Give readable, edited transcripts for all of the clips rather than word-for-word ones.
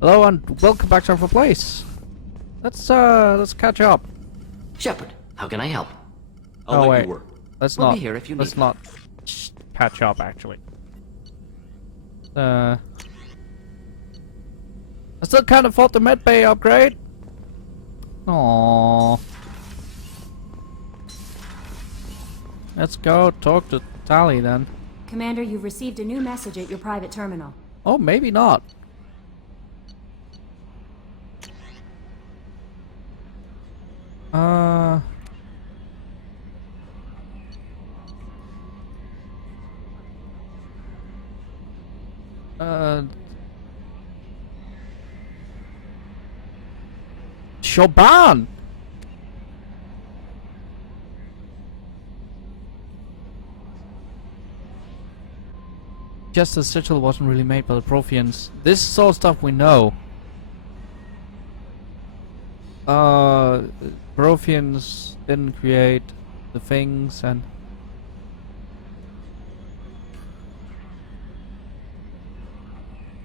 Hello and welcome back to our place. Let's catch up. Shepard, how can I help? I'll let wait. you work. Let's We'll not. be here if you let's need. not catch up. Actually, I still can't afford the med bay upgrade. Aww. Let's go talk to Tali then. Commander, you've received a new message at your private terminal. Oh, maybe not. Shoban! Just the sigil wasn't really made by the Protheans. This is all stuff we know. Protheans didn't create the things and...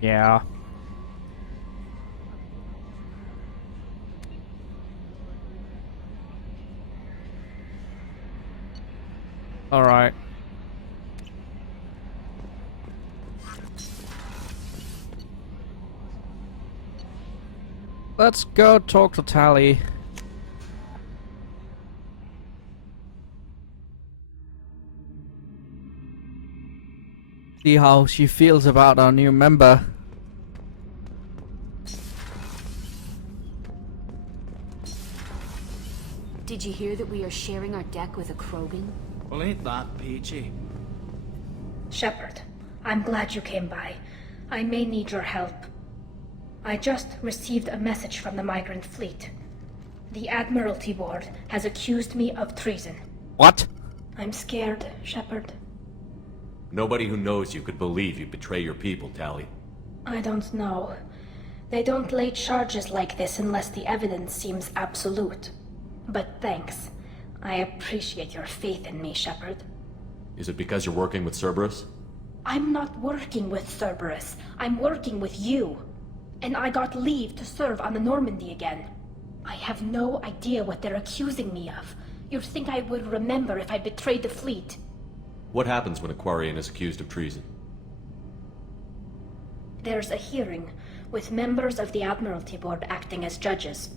Yeah. Alright. Let's go talk to Tali. See how she feels about our new member. Did you hear that we are sharing our deck with a Krogan? Well, ain't that peachy? Shepard, I'm glad you came by. I may need your help. I just received a message from the migrant fleet. The Admiralty Board has accused me of treason. What? I'm scared, Shepard. Nobody who knows you could believe you betray your people, Tali. I don't know. They don't lay charges like this unless the evidence seems absolute. But thanks. I appreciate your faith in me, Shepard. Is it because you're working with Cerberus? I'm not working with Cerberus. I'm working with you. And I got leave to serve on the Normandy again. I have no idea what they're accusing me of. You'd think I would remember if I betrayed the fleet. What happens when a Quarian is accused of treason? There's a hearing, with members of the Admiralty Board acting as judges.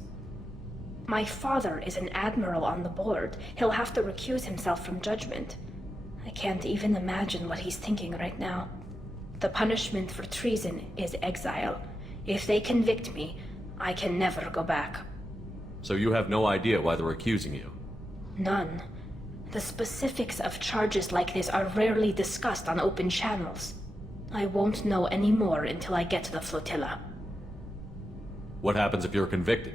My father is an admiral on the board. He'll have to recuse himself from judgment. I can't even imagine what he's thinking right now. The punishment for treason is exile. If they convict me, I can never go back. So you have no idea why they're accusing you? None. The specifics of charges like this are rarely discussed on open channels. I won't know any more until I get to the flotilla. What happens if you're convicted?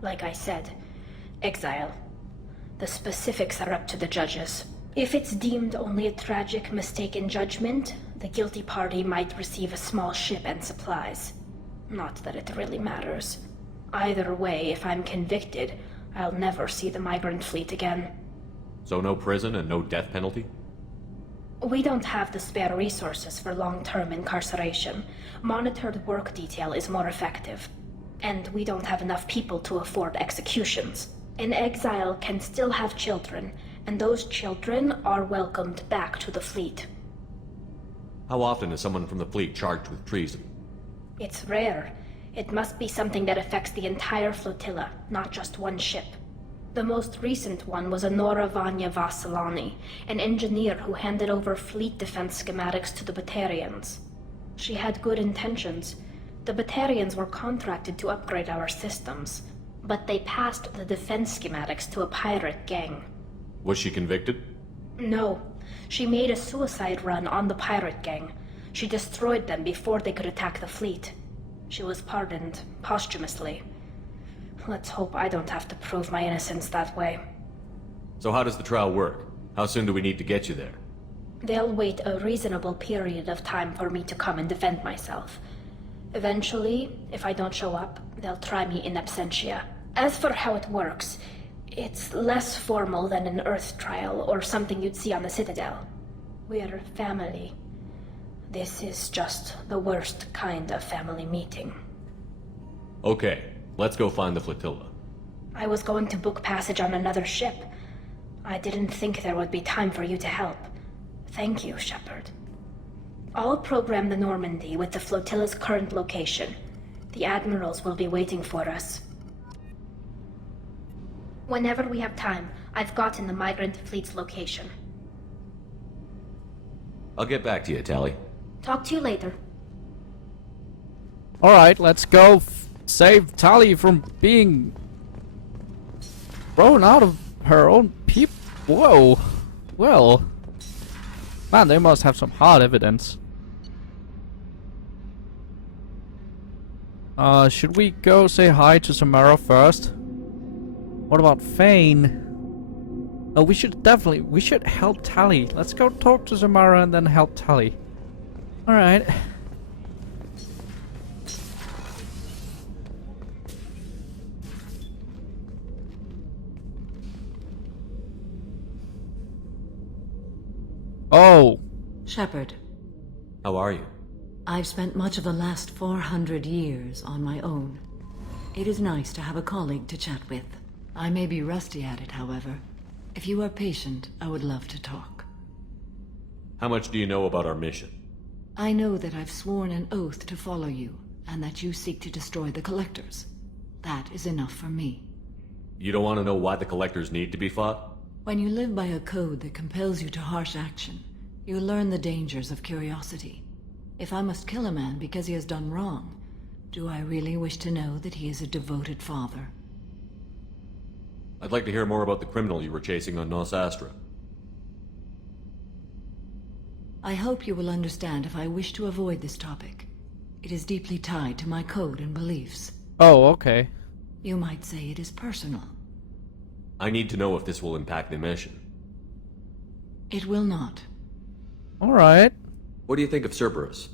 Like I said, exile. The specifics are up to the judges. If it's deemed only a tragic mistake in judgment, the guilty party might receive a small ship and supplies. Not that it really matters. Either way, if I'm convicted, I'll never see the migrant fleet again. So no prison and no death penalty? We don't have the spare resources for long-term incarceration. Monitored work detail is more effective. And we don't have enough people to afford executions. An exile can still have children, and those children are welcomed back to the fleet. How often is someone from the fleet charged with treason? It's rare. It must be something that affects the entire flotilla, not just one ship. The most recent one was Anora Vanya Vasilani, an engineer who handed over fleet defense schematics to the Batarians. She had good intentions. The Batarians were contracted to upgrade our systems, but they passed the defense schematics to a pirate gang. Was she convicted? No. She made a suicide run on the pirate gang. She destroyed them before they could attack the fleet. She was pardoned, posthumously. Let's hope I don't have to prove my innocence that way. So how does the trial work? How soon do we need to get you there? They'll wait a reasonable period of time for me to come and defend myself. Eventually, if I don't show up, they'll try me in absentia. As for how it works, it's less formal than an Earth trial or something you'd see on the Citadel. We're family. This is just the worst kind of family meeting. Okay, let's go find the flotilla. I was going to book passage on another ship. I didn't think there would be time for you to help. Thank you, Shepard. I'll program the Normandy with the flotilla's current location. The admirals will be waiting for us. Whenever we have time, I've gotten the migrant fleet's location. I'll get back to you, Tally. Talk to you later. Alright, let's go save Tali from being thrown out of her own people. Whoa. Well. Man, they must have some hard evidence. Should we go say hi to Samara first? What about Fane? Oh, we should help Tali. Let's go talk to Samara and then help Tali. Alright. Oh. Shepard, How are you? I've spent much of the last 400 years on my own. It is nice to have a colleague to chat with. I may be rusty at it, however. If you are patient, I would love to talk. How much do you know about our mission? I know that I've sworn an oath to follow you, and that you seek to destroy the Collectors. That is enough for me. You don't want to know why the Collectors need to be fought? When you live by a code that compels you to harsh action, you learn the dangers of curiosity. If I must kill a man because he has done wrong, do I really wish to know that he is a devoted father? I'd like to hear more about the criminal you were chasing on Nos Astra. I hope you will understand if I wish to avoid this topic. It is deeply tied to my code and beliefs. Oh, okay. You might say it is personal. I need to know if this will impact the mission. It will not. Alright. What do you think of Cerberus?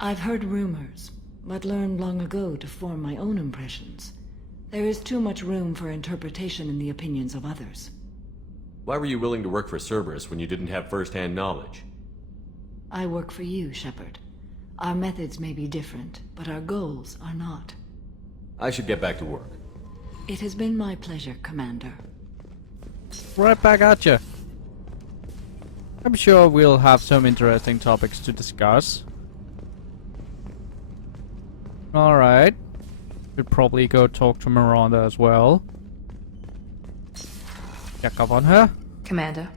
I've heard rumors, but learned long ago to form my own impressions. There is too much room for interpretation in the opinions of others. Why were you willing to work for Cerberus when you didn't have first-hand knowledge? I work for you, Shepard. Our methods may be different, but our goals are not. I should get back to work. It has been my pleasure, Commander. Right back at you. I'm sure we'll have some interesting topics to discuss. Alright. We'll probably go talk to Miranda as well. Check up on her. Commander,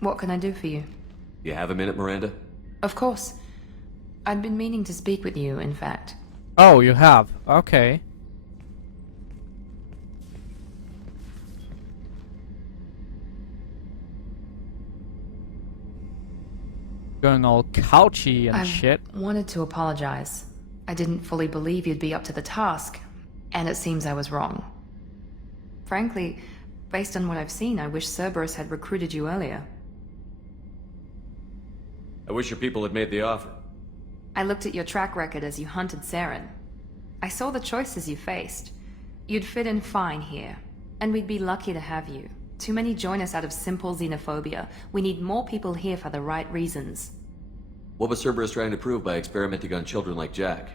what can I do for you? You have a minute, Miranda? Of course. I'd been meaning to speak with you, in fact. Oh, you have. Okay. Going all couchy and shit. Wanted to apologize. I didn't fully believe you'd be up to the task, and it seems I was wrong. Frankly, based on what I've seen, I wish Cerberus had recruited you earlier. I wish your people had made the offer. I looked at your track record as you hunted Saren. I saw the choices you faced. You'd fit in fine here, and we'd be lucky to have you. Too many join us out of simple xenophobia. We need more people here for the right reasons. What was Cerberus trying to prove by experimenting on children like Jack?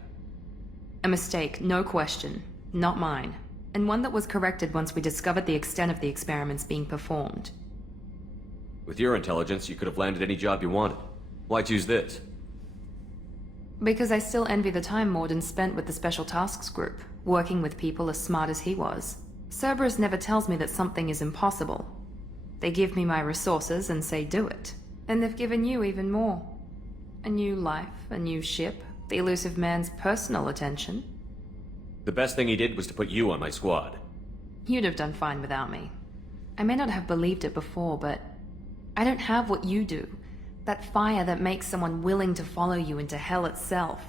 A mistake, no question. Not mine. And one that was corrected once we discovered the extent of the experiments being performed. With your intelligence, you could have landed any job you wanted. Why choose this? Because I still envy the time Morden spent with the Special Tasks Group, working with people as smart as he was. Cerberus never tells me that something is impossible. They give me my resources and say do it. And they've given you even more. A new life, a new ship, the elusive man's personal attention. The best thing he did was to put you on my squad. You'd have done fine without me. I may not have believed it before, but I don't have what you do. That fire that makes someone willing to follow you into hell itself.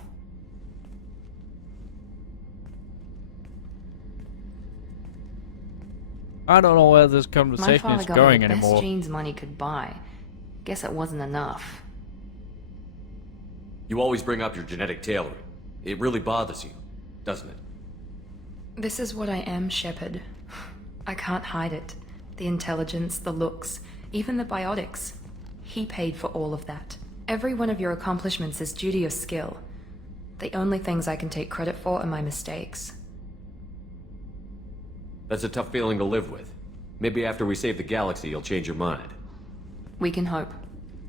I don't know where this My conversation father is got going me the anymore. best jeans money could buy. Guess it wasn't enough. You always bring up your genetic tailoring. It really bothers you, doesn't it? This is what I am, Shepard. I can't hide it. The intelligence, the looks, even the biotics. He paid for all of that. Every one of your accomplishments is due to your skill. The only things I can take credit for are my mistakes. That's a tough feeling to live with. Maybe after we save the galaxy, you'll change your mind. We can hope.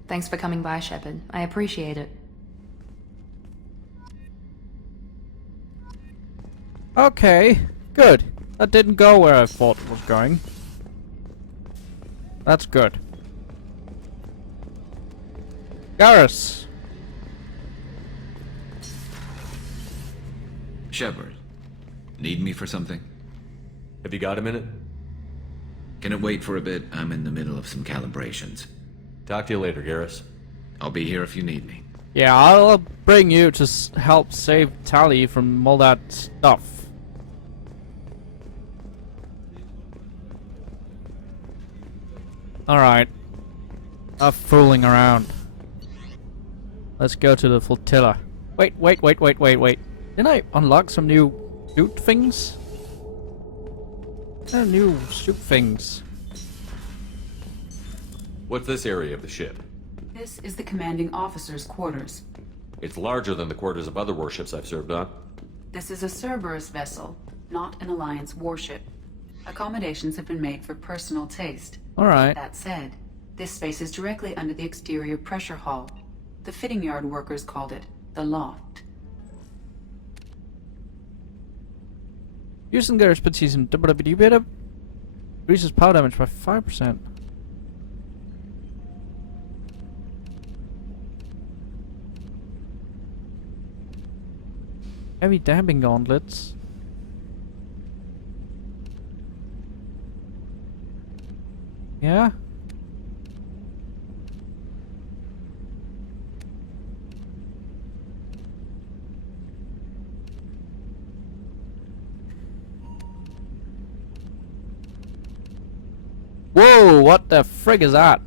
Thanks for coming by, Shepard. I appreciate it. Okay, good. That didn't go where I thought it was going. That's good. Garrus! Shepard, need me for something? Have you got a minute? Can it wait for a bit? I'm in the middle of some calibrations. Talk to you later, Garrus. I'll be here if you need me. Yeah, I'll bring you to help save Tali from all that stuff. Alright. Enough fooling around. Let's go to the flotilla. Wait. Didn't I unlock some new suit things? New suit things. What's this area of the ship? This is the commanding officer's quarters. It's larger than the quarters of other warships I've served on. This is a Cerberus vessel, not an Alliance warship. Accommodations have been made for personal taste. Alright. That said, this space is directly under the exterior pressure hull. The fitting yard workers called it the loft. Using their expertise in WWD increases power damage by 5%. Heavy damping gauntlets. Yeah? Whoa, what the frig is that?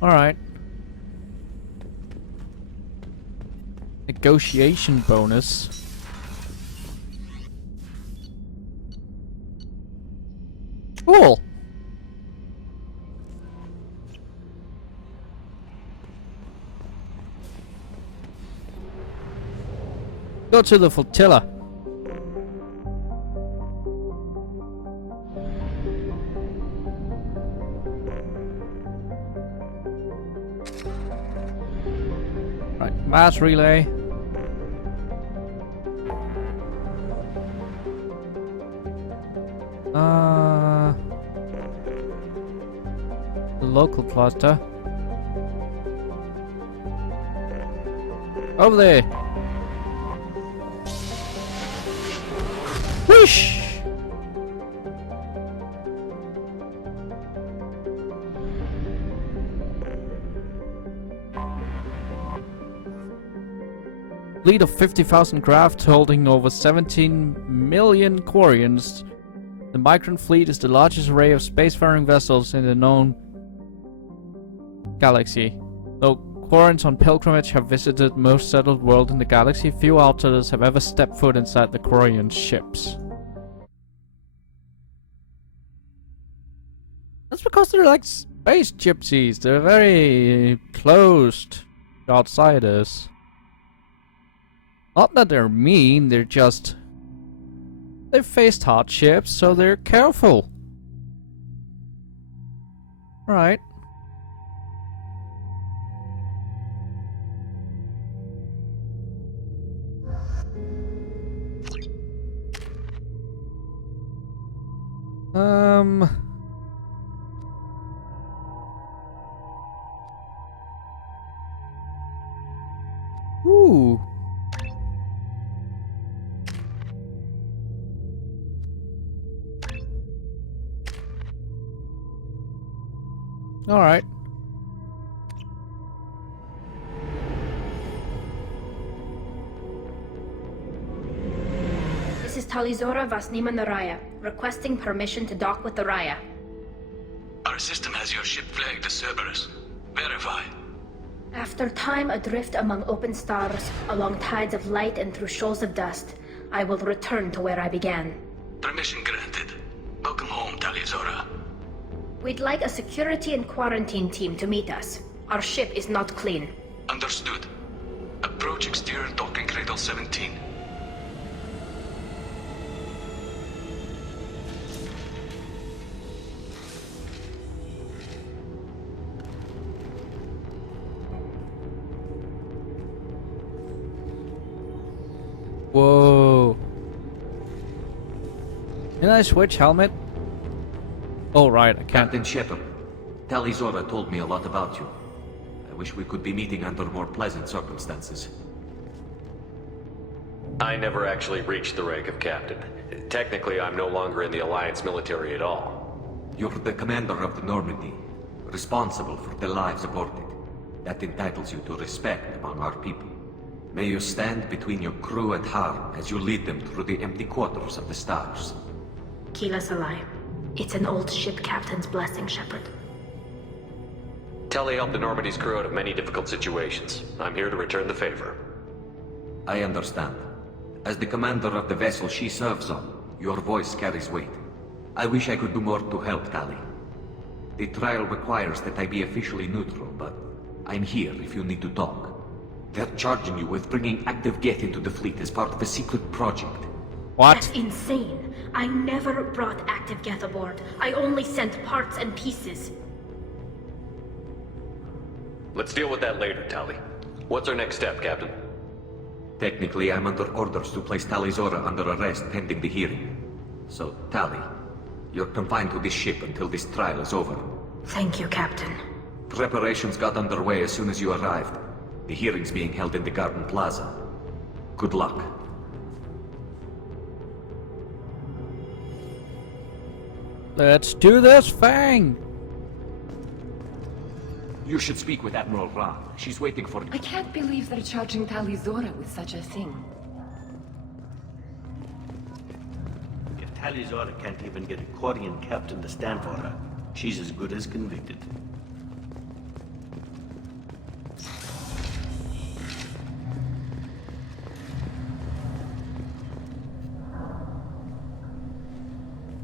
Alright. Negotiation bonus. Cool. Go to the flotilla. Right, mass relay. The local cluster. Over there. Whoosh! Fleet of 50,000 craft holding over 17 million Quarians. The Micron fleet is the largest array of spacefaring vessels in the known galaxy. Though Quarians on pilgrimage have visited most settled world in the galaxy, few outsiders have ever stepped foot inside the Quarian ships. That's because they're like space gypsies. They're very closed to outsiders. Not that they're mean, they're just... they've faced hardships, so they're careful. Right. Ooh. All right. This is Talizora Vasnima Naraya, requesting permission to dock with the Raya. Our system has your ship flagged as Cerberus. Verify. After time adrift among open stars, along tides of light and through shoals of dust, I will return to where I began. Permission granted. Welcome home, Talizora. We'd like a security and quarantine team to meet us. Our ship is not clean. Understood. Approach. Approach exterior docking cradle 17. Whoa. Can I switch helmet? Oh right, I can't. Captain Shepard, Tali Zora told me a lot about you. I wish we could be meeting under more pleasant circumstances. I never actually reached the rank of captain. Technically, I'm no longer in the Alliance military at all. You're the commander of the Normandy, responsible for the lives aborted. That entitles you to respect among our people. May you stand between your crew and harm as you lead them through the empty quarters of the stars. Keela Salai. It's an old ship captain's blessing, Shepard. Tully helped the Normandy's crew out of many difficult situations. I'm here to return the favor. I understand. As the commander of the vessel she serves on, your voice carries weight. I wish I could do more to help, Tali. The trial requires that I be officially neutral, but I'm here if you need to talk. They're charging you with bringing active Geth into the fleet as part of a secret project. What? That's insane. I never brought active Geth aboard. I only sent parts and pieces. Let's deal with that later, Tali. What's our next step, Captain? Technically, I'm under orders to place Tali Zora under arrest pending the hearing. So, Tali, you're confined to this ship until this trial is over. Thank you, Captain. Preparations got underway as soon as you arrived. The hearing's being held in the Garden Plaza. Good luck. Let's do this, Fang! You should speak with Admiral Ra. She's waiting for you. I can't believe they're charging Tali Zora with such a thing. If Tali Zora can't even get a Quarian captain to stand for her, she's as good as convicted.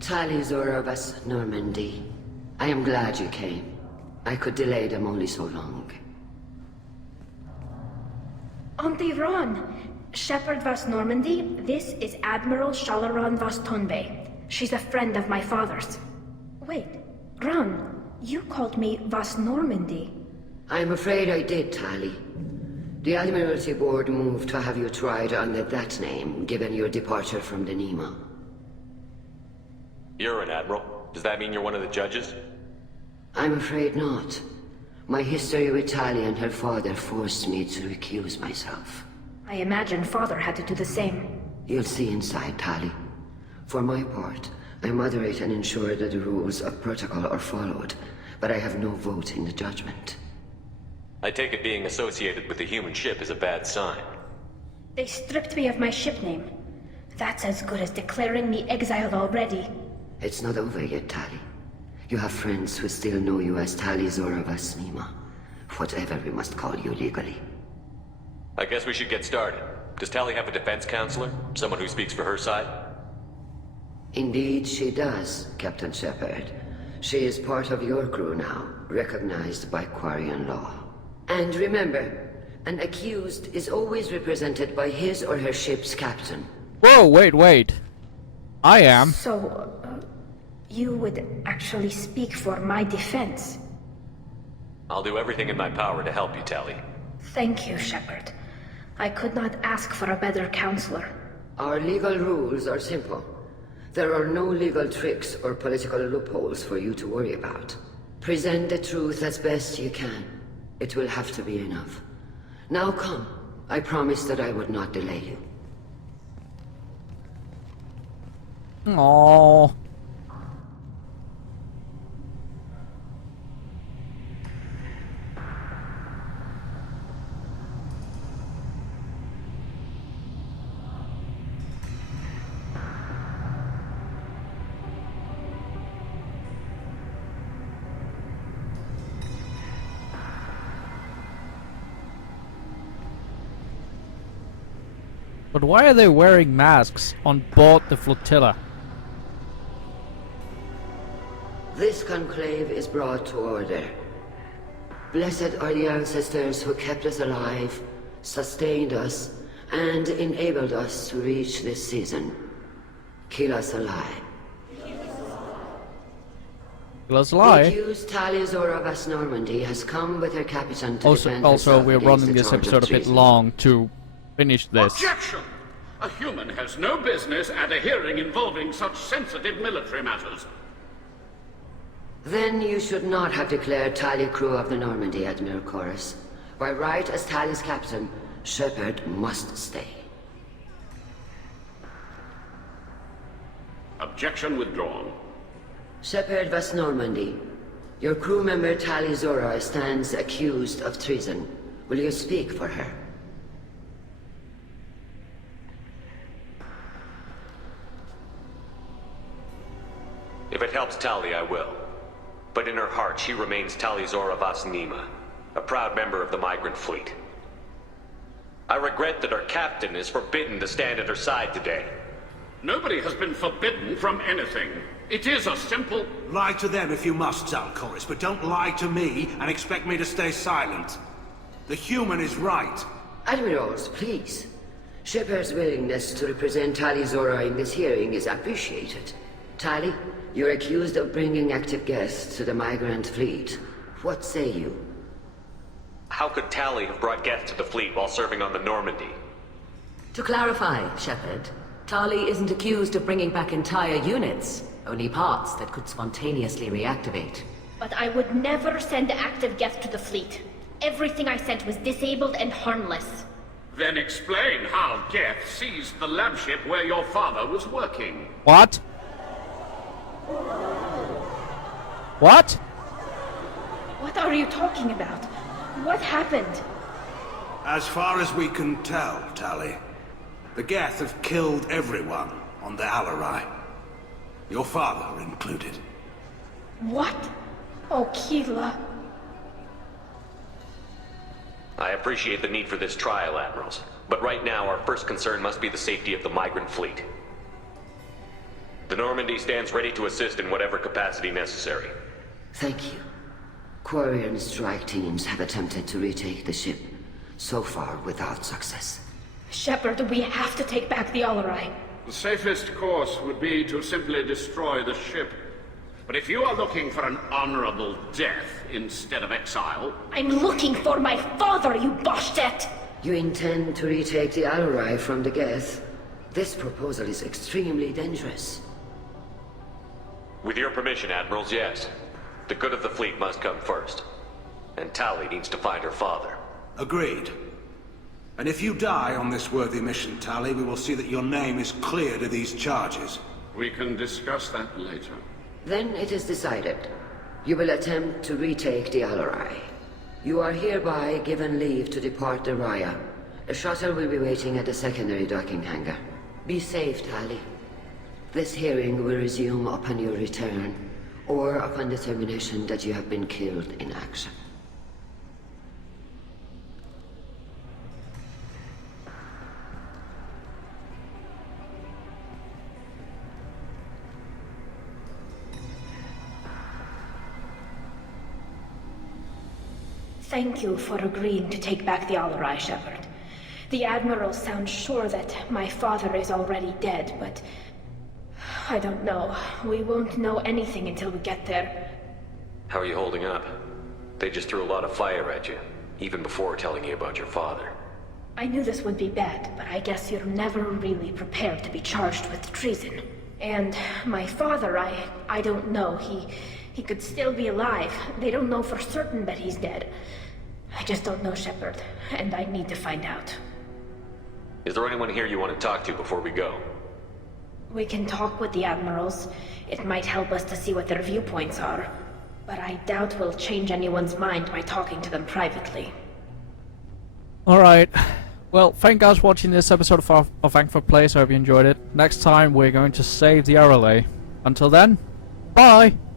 Tali Zora of us, Normandy. I am glad you came. I could delay them only so long. Auntie Ron! Shepard Vas Normandy, this is Admiral Shalaron Vas Tonbe. She's a friend of my father's. Wait, Ron, you called me Vas Normandy. I'm afraid I did, Tali. The Admiralty Board moved to have you tried under that name, given your departure from the Nima. You're an admiral. Does that mean you're one of the judges? I'm afraid not. My history with Tali and her father forced me to recuse myself. I imagine father had to do the same. You'll see inside, Tali. For my part, I moderate and ensure that the rules of protocol are followed, but I have no vote in the judgment. I take it being associated with the human ship is a bad sign. They stripped me of my ship name. That's as good as declaring me exiled already. It's not over yet, Tali. You have friends who still know you as Tali Zora Vas Nima. Whatever we must call you legally. I guess we should get started. Does Tali have a defense counselor? Someone who speaks for her side? Indeed she does, Captain Shepard. She is part of your crew now, recognized by Quarian law. And remember, an accused is always represented by his or her ship's captain. Whoa, wait. I am. So, you would actually speak for my defense? I'll do everything in my power to help you, Tali. Thank you, Shepard. I could not ask for a better counselor. Our legal rules are simple. There are no legal tricks or political loopholes for you to worry about. Present the truth as best you can. It will have to be enough. Now come. I promised that I would not delay you. Aww. But why are they wearing masks on board the flotilla? This conclave is brought to order. Blessed are the ancestors who kept us alive, sustained us, and enabled us to reach this season. Kill us alive. Let's The lie. accused Taliazora of West Normandy has come with her captain to defend Also, herself we're against running the this charge of episode a bit treason. long to finish this. Objection! A human has no business at a hearing involving such sensitive military matters. Then you should not have declared Tali crew of the Normandy, Admiral Chorus. By right as Tali's captain, Shepard must stay. Objection withdrawn. Shepard West Normandy, your crew member Taliazora stands accused of treason. Will you speak for her? If it helps Tali, I will. But in her heart, she remains Taliazora Vas Nima, a proud member of the migrant fleet. I regret that our captain is forbidden to stand at her side today. Nobody has been forbidden from anything. It is a simple... Lie to them if you must, Zalcoris, but don't lie to me and expect me to stay silent. The human is right. Admirals, please. Shepard's willingness to represent Taliazora in this hearing is appreciated. Tali, you're accused of bringing active guests to the migrant fleet. What say you? How could Tali have brought guests to the fleet while serving on the Normandy? To clarify, Shepard, Tali isn't accused of bringing back entire units, only parts that could spontaneously reactivate. But I would never send active guests to the fleet. Everything I sent was disabled and harmless. Then explain how Geth seized the lab ship where your father was working. What? What? What are you talking about? What happened? As far as we can tell, Tali, the Geth have killed everyone on the Alarai. Your father included. What? Oh, Keela. I appreciate the need for this trial, Admirals. But right now, our first concern must be the safety of the migrant fleet. The Normandy stands ready to assist in whatever capacity necessary. Thank you. Quarry and strike teams have attempted to retake the ship, so far without success. Shepard, we have to take back the Alarai. The safest course would be to simply destroy the ship. But if you are looking for an honorable death instead of exile... I'm looking for my father, you Boshtet! You intend to retake the Alarai from the Geth? This proposal is extremely dangerous. With your permission, Admirals, yes. The good of the fleet must come first. And Tali needs to find her father. Agreed. And if you die on this worthy mission, Tali, we will see that your name is cleared of these charges. We can discuss that later. Then it is decided. You will attempt to retake the Alarai. You are hereby given leave to depart the Raya. A shuttle will be waiting at the secondary docking hangar. Be safe, Tali. This hearing will resume upon your return, or upon determination that you have been killed in action. Thank you for agreeing to take back the Alarai, Shepard. The Admiral sounds sure that my father is already dead, but... I don't know. We won't know anything until we get there. How are you holding up? They just threw a lot of fire at you, even before telling you about your father. I knew this would be bad, but I guess you're never really prepared to be charged with treason. And my father, I don't know. He could still be alive. They don't know for certain that he's dead. I just don't know, Shepard, and I need to find out. Is there anyone here you want to talk to before we go? We can talk with the Admirals. It might help us to see what their viewpoints are. But I doubt we'll change anyone's mind by talking to them privately. Alright. Well, thank you guys for watching this episode of Thankful Place. I hope you enjoyed it. Next time, we're going to save the RLA. Until then, bye!